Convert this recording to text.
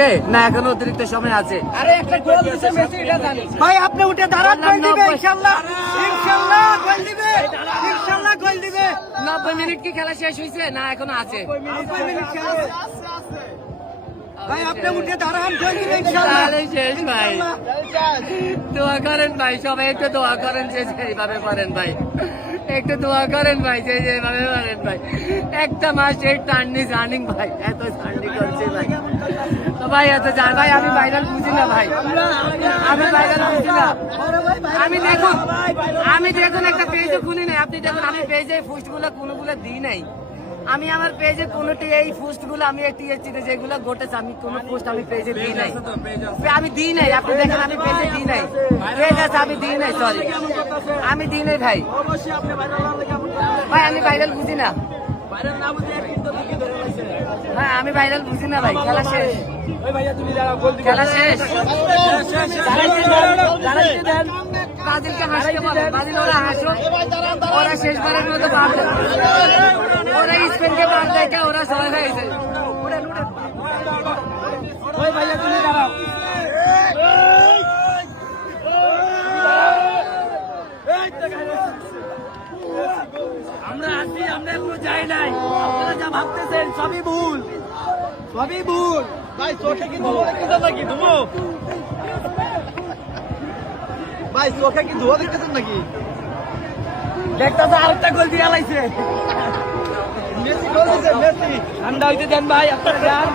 হয়েছে না এখনো অতিরিক্ত সময় আছে? আরে একটা গোল দিছে মেসি, এটা জানি ভাই আপনি উঠে দাঁড়ান, গোল দিবে ইনশাআল্লাহ, ইনশাআল্লাহ গোল দিবে, ইনশাআল্লাহ গোল দিবে। 90 মিনিট কি খেলা শেষ হয়েছে না এখনো আছে? 90 মিনিট খেলে ভাই আপনি উঠে দাঁড়ান, গোল দিবে ইনশাআল্লাহ। তাহলে শেষ ভাই, দোয়া করেন ভাই, সবাই একটু দোয়া করেন যে এইভাবে পারেন ভাই, একটু দোয়া করেন ভাই যে যেভাবে পারেন ভাই। একটা মাস এই টার্নিং রানিং ভাই, এত টার্নিং করছে ভাই, তো ভাই এত যায় ভাই, আমি ভাইরাল বুঝি না ভাই, আমি ভাইরাল বুঝি না। আমি দেখুন একটা পেজও খুলি নাই, আপনি দেখুন আমি পেজে পোস্ট গুলো কোনগুলো দিই নাই, আমি আমার পেজে কোনোটি এই পোস্ট গুলো আমি টিএসসিতে যেগুলো ঘটেছে আমি কোনো পোস্ট আমি পেজে দিই নাই, আমি দিই নাই, আপনি দেখেন আমি পেজে দিই নাই, পেজ আছে আমি দিই নাই, সরি আমি দিই নাই ভাই। ভাই আমি ভাইরাল বুঝি না ভাই, আমি ভাইরাল বুঝি না ভাই, খেলা শেষ, খেলা শেষ। ব্রাজিলকে হাসতে বলে, ব্রাজিল ওরা হাসো, ওরা শেষবারের মতো বাদ দেয়, ওরা স্পেনকে বাদ দেয়, ওরা সবাই হয়েছে। আমরা আছি, আমরা এখনো যাই নাই, আপনারা যা ভাবতেছেন সবই ভুল, সবই ভুল। ভাই চোখে কি ধোয়া দেখতেছেন নাকি? ধুমো ভাই, চোখে কি ধোয়া দেখতেছেন নাকি? দেখতেছে আরেকটা গোল দিয়ে আলাইছে, মেসি গোল দিয়েছে, মেসি। ঠান্ডা হইতে দেন ভাই, আপনারা যান।